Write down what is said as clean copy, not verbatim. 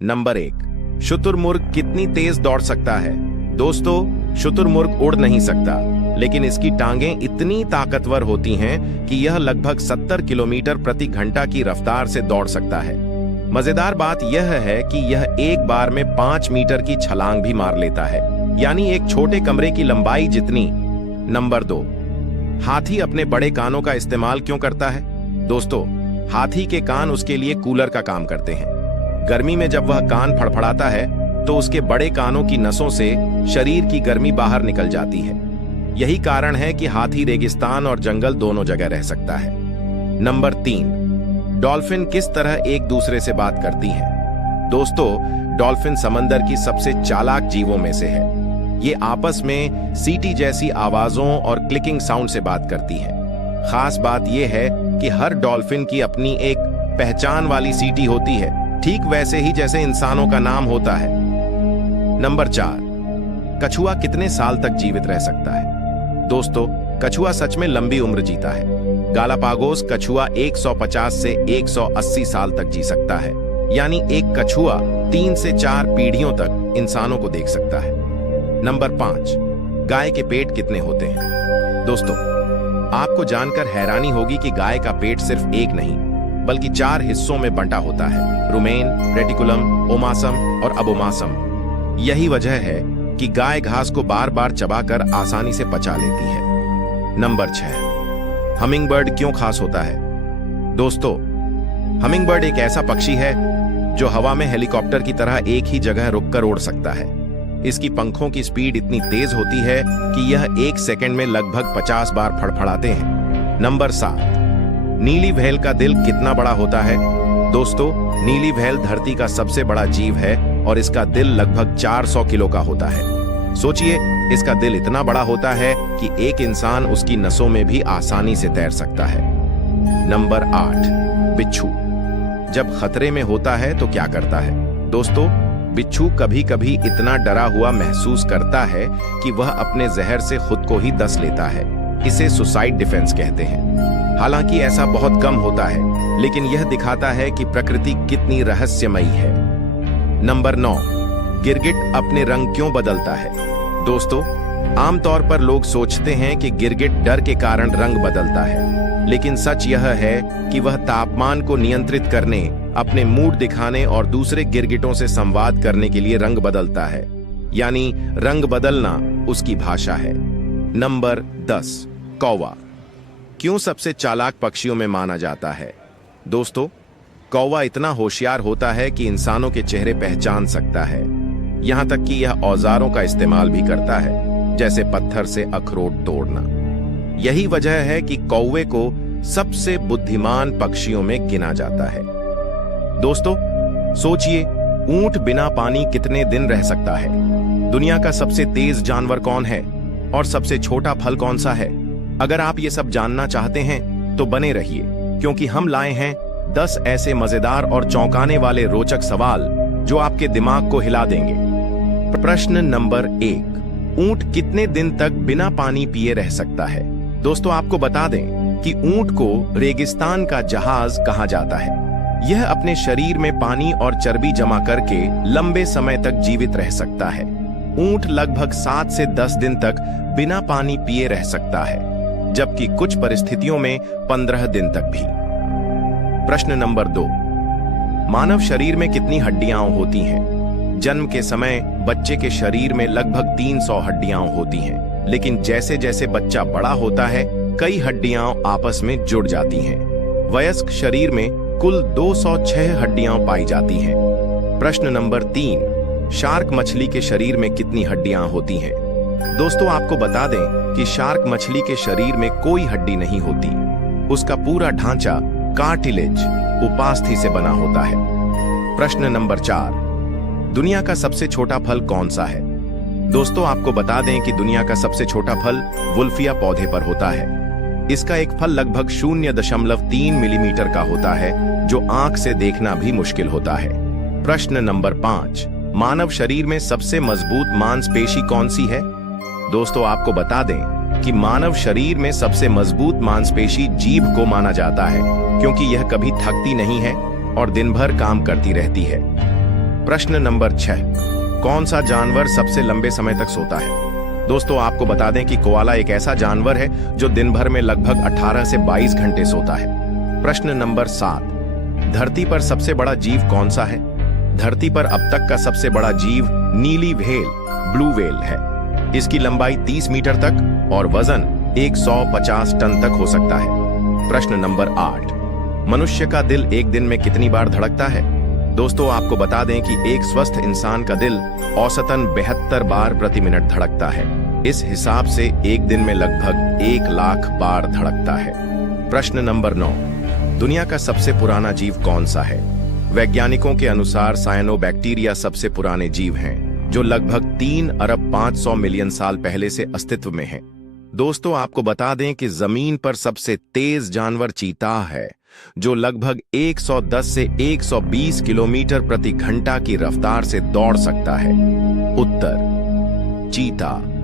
Number 1, शुतुरमुर्ग कितनी तेज दौड़ सकता है? दोस्तों, शुतुरमुर्ग उड़ नहीं सकता, लेकिन इसकी टांगें इतनी ताकतवर होती हैं कि यह लगभग 70 किलोमीटर प्रति घंटा की रफ्तार से दौड़ सकता है। मजेदार बात यह है कि यह एक बार में 5 मीटर की छलांग भी मार लेता है, यानी एक छोटे कमरे की लंबाई जितनी। नंबर 2, हाथी अपने बड़े कानों का इस्तेमाल क्यों करता है? दोस्तों, हाथी के कान उसके लिए कूलर का काम करते हैं। गर्मी में जब वह कान फड़फड़ाता है तो उसके बड़े कानों की नसों से शरीर की गर्मी बाहर निकल जाती है। यही कारण है कि हाथी रेगिस्तान और जंगल दोनों जगह रह सकता है। नंबर 3, डॉल्फिन किस तरह एक दूसरे से बात करती हैं? दोस्तों, डॉल्फिन समंदर की सबसे चालाक जीवों में से है। ये आपस में सीटी जैसी आवाजों और क्लिकिंग साउंड से बात करती हैं। खास बात यह है कि हर डॉल्फिन की अपनी एक पहचान वाली सीटी होती है, ठीक वैसे ही जैसे इंसानों का नाम होता है। नंबर 4, कछुआ कितने साल तक जीवित रह सकता है? दोस्तों, कछुआ सच में लंबी उम्र जीता है। गालापागोस कछुआ 150 से 180 साल तक जी सकता है, यानी एक कछुआ 3 से 4 पीढ़ियों तक इंसानों को देख सकता है। नंबर 5, गाय के पेट कितने होते हैं? दोस्तों, आपको जानकर हैरानी होगी कि गाय का पेट सिर्फ एक नहीं बल्कि 4 हिस्सों में बंटा होता है: रुमेन, रेटिकुलम, ओमासम और अबोमासम। यही वजह है कि गाय घास को बार बार चबाकर आसानी से पचा लेती है। नंबर 6, हमिंगबर्ड क्यों खास होता है? दोस्तों, हमिंगबर्ड एक ऐसा पक्षी है जो हवा में हेलीकॉप्टर की तरह एक ही जगह रुककर उड़ सकता है। इसकी पंखों की स्पीड इतनी तेज होती है कि यह 1 सेकंड में लगभग 50 बार फड़फड़ाते हैं। नंबर 7, नीली व्हेल का दिल कितना बड़ा होता है? दोस्तों, नीली व्हेल धरती का सबसे बड़ा जीव है और इसका दिल लगभग 400 किलो का होता है। सोचिए, इसका दिल इतना बड़ा होता है कि एक इंसान उसकी नसों में भी आसानी से तैर सकता है। नंबर 8, बिच्छू जब खतरे में होता है तो क्या करता है? दोस्तों, बिच्छू कभी कभी इतना डरा हुआ महसूस करता है कि वह अपने जहर से खुद को ही डस लेता है। इसे सुसाइड डिफेंस कहते हैं। हालांकि ऐसा बहुत कम होता है, लेकिन यह दिखाता है कि प्रकृति कितनी रहस्यमयी है। नंबर 9, गिरगिट अपने रंग क्यों बदलता है? दोस्तों, आमतौर पर लोग सोचते हैं कि गिरगिट डर के कारण रंग बदलता है, लेकिन सच यह है कि वह तापमान को नियंत्रित करने, अपने मूड दिखाने और दूसरे गिरगिटों से संवाद करने के लिए रंग बदलता है, यानी रंग बदलना उसकी भाषा है। नंबर 10, कौवा क्यों सबसे चालाक पक्षियों में माना जाता है? दोस्तों, कौवा इतना होशियार होता है कि इंसानों के चेहरे पहचान सकता है। यहां तक कि यह औजारों का इस्तेमाल भी करता है, जैसे पत्थर से अखरोट तोड़ना। यही वजह है कि कौवे को सबसे बुद्धिमान पक्षियों में गिना जाता है। दोस्तों, सोचिए, ऊंट बिना पानी कितने दिन रह सकता है? दुनिया का सबसे तेज जानवर कौन है और सबसे छोटा फल कौन सा है? अगर आप ये सब जानना चाहते हैं तो बने रहिए, क्योंकि हम लाए हैं 10 ऐसे मजेदार और चौंकाने वाले रोचक सवाल जो आपके दिमाग को हिला देंगे। प्रश्न नंबर 1, ऊंट कितने दिन तक बिना पानी पिए रह सकता है? दोस्तों, आपको बता दें कि ऊंट को रेगिस्तान का जहाज कहा जाता है। यह अपने शरीर में पानी और चर्बी जमा करके लंबे समय तक जीवित रह सकता है। ऊंट लगभग 7 से 10 दिन तक बिना पानी पिए रह सकता है, जबकि कुछ परिस्थितियों में 15 दिन तक भी। प्रश्न नंबर 2, मानव शरीर में कितनी हड्डियां होती हैं? जन्म के समय बच्चे के शरीर में लगभग 300 हड्डियां होती हैं, लेकिन जैसे जैसे बच्चा बड़ा होता है कई हड्डियां आपस में जुड़ जाती हैं। वयस्क शरीर में कुल 206 हड्डियां पाई जाती हैं। प्रश्न नंबर 3, शार्क मछली के शरीर में कितनी हड्डियां होती हैं? दोस्तों, आपको बता दें कि शार्क मछली के शरीर में कोई हड्डी नहीं होती। उसका पूरा ढांचा कार्टिलेज, उपास्थि से बना होता है। प्रश्न नंबर 4, दुनिया का सबसे छोटा फल कौन सा है? दोस्तों, आपको बता दें कि दुनिया का सबसे छोटा फल वुल्फिया पौधे पर होता है। इसका एक फल लगभग 0.3 मिलीमीटर का होता है, जो आंख से देखना भी मुश्किल होता है। प्रश्न नंबर 5, मानव शरीर में सबसे मजबूत मांसपेशी कौन सी है? दोस्तों, आपको बता दें कि मानव शरीर में सबसे मजबूत मांसपेशी जीभ को माना जाता है, क्योंकि यह कभी थकती नहीं है और दिन भर काम करती रहती है। प्रश्न नंबर 6, कौन सा जानवर सबसे लंबे समय तक सोता है? दोस्तों आपको बता दें कि कोआला एक ऐसा जानवर है जो दिन भर में लगभग 18 से 22 घंटे सोता है। प्रश्न नंबर 7, धरती पर सबसे बड़ा जीव कौन सा है? धरती पर अब तक का सबसे बड़ा जीव नीली व्हेल, ब्लू व्हेल है। इसकी लंबाई 30 मीटर तक और वजन 150 टन तक हो सकता है। प्रश्न नंबर 8, मनुष्य का दिल एक दिन में कितनी बार धड़कता है? दोस्तों आपको बता दें कि एक स्वस्थ इंसान का दिल औसतन 72 बार प्रति मिनट धड़कता है। इस हिसाब से एक दिन में लगभग 1 लाख बार धड़कता है। प्रश्न नंबर 9, दुनिया का सबसे पुराना जीव कौन सा है? वैज्ञानिकों के अनुसार साइनोबैक्टीरिया सबसे पुराने जीव हैं, जो लगभग 3 अरब 500 मिलियन साल पहले से अस्तित्व में हैं। दोस्तों आपको बता दें कि जमीन पर सबसे तेज जानवर चीता है, जो लगभग 110 से 120 किलोमीटर प्रति घंटा की रफ्तार से दौड़ सकता है। उत्तर चीता।